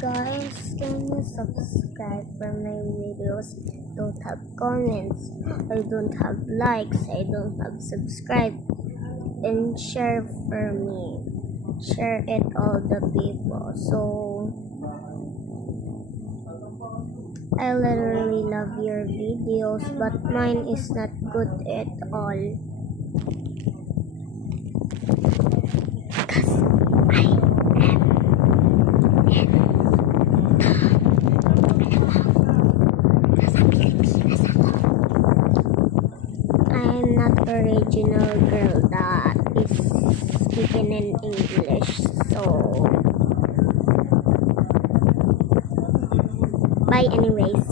Guys, can you subscribe for my videos? Don't have comments, I don't have likes, I don't have subscribe, and share for me. Share it all the people. So I literally love your videos, but mine is not good at all. I'm not original girl that is speaking in English, so bye anyways.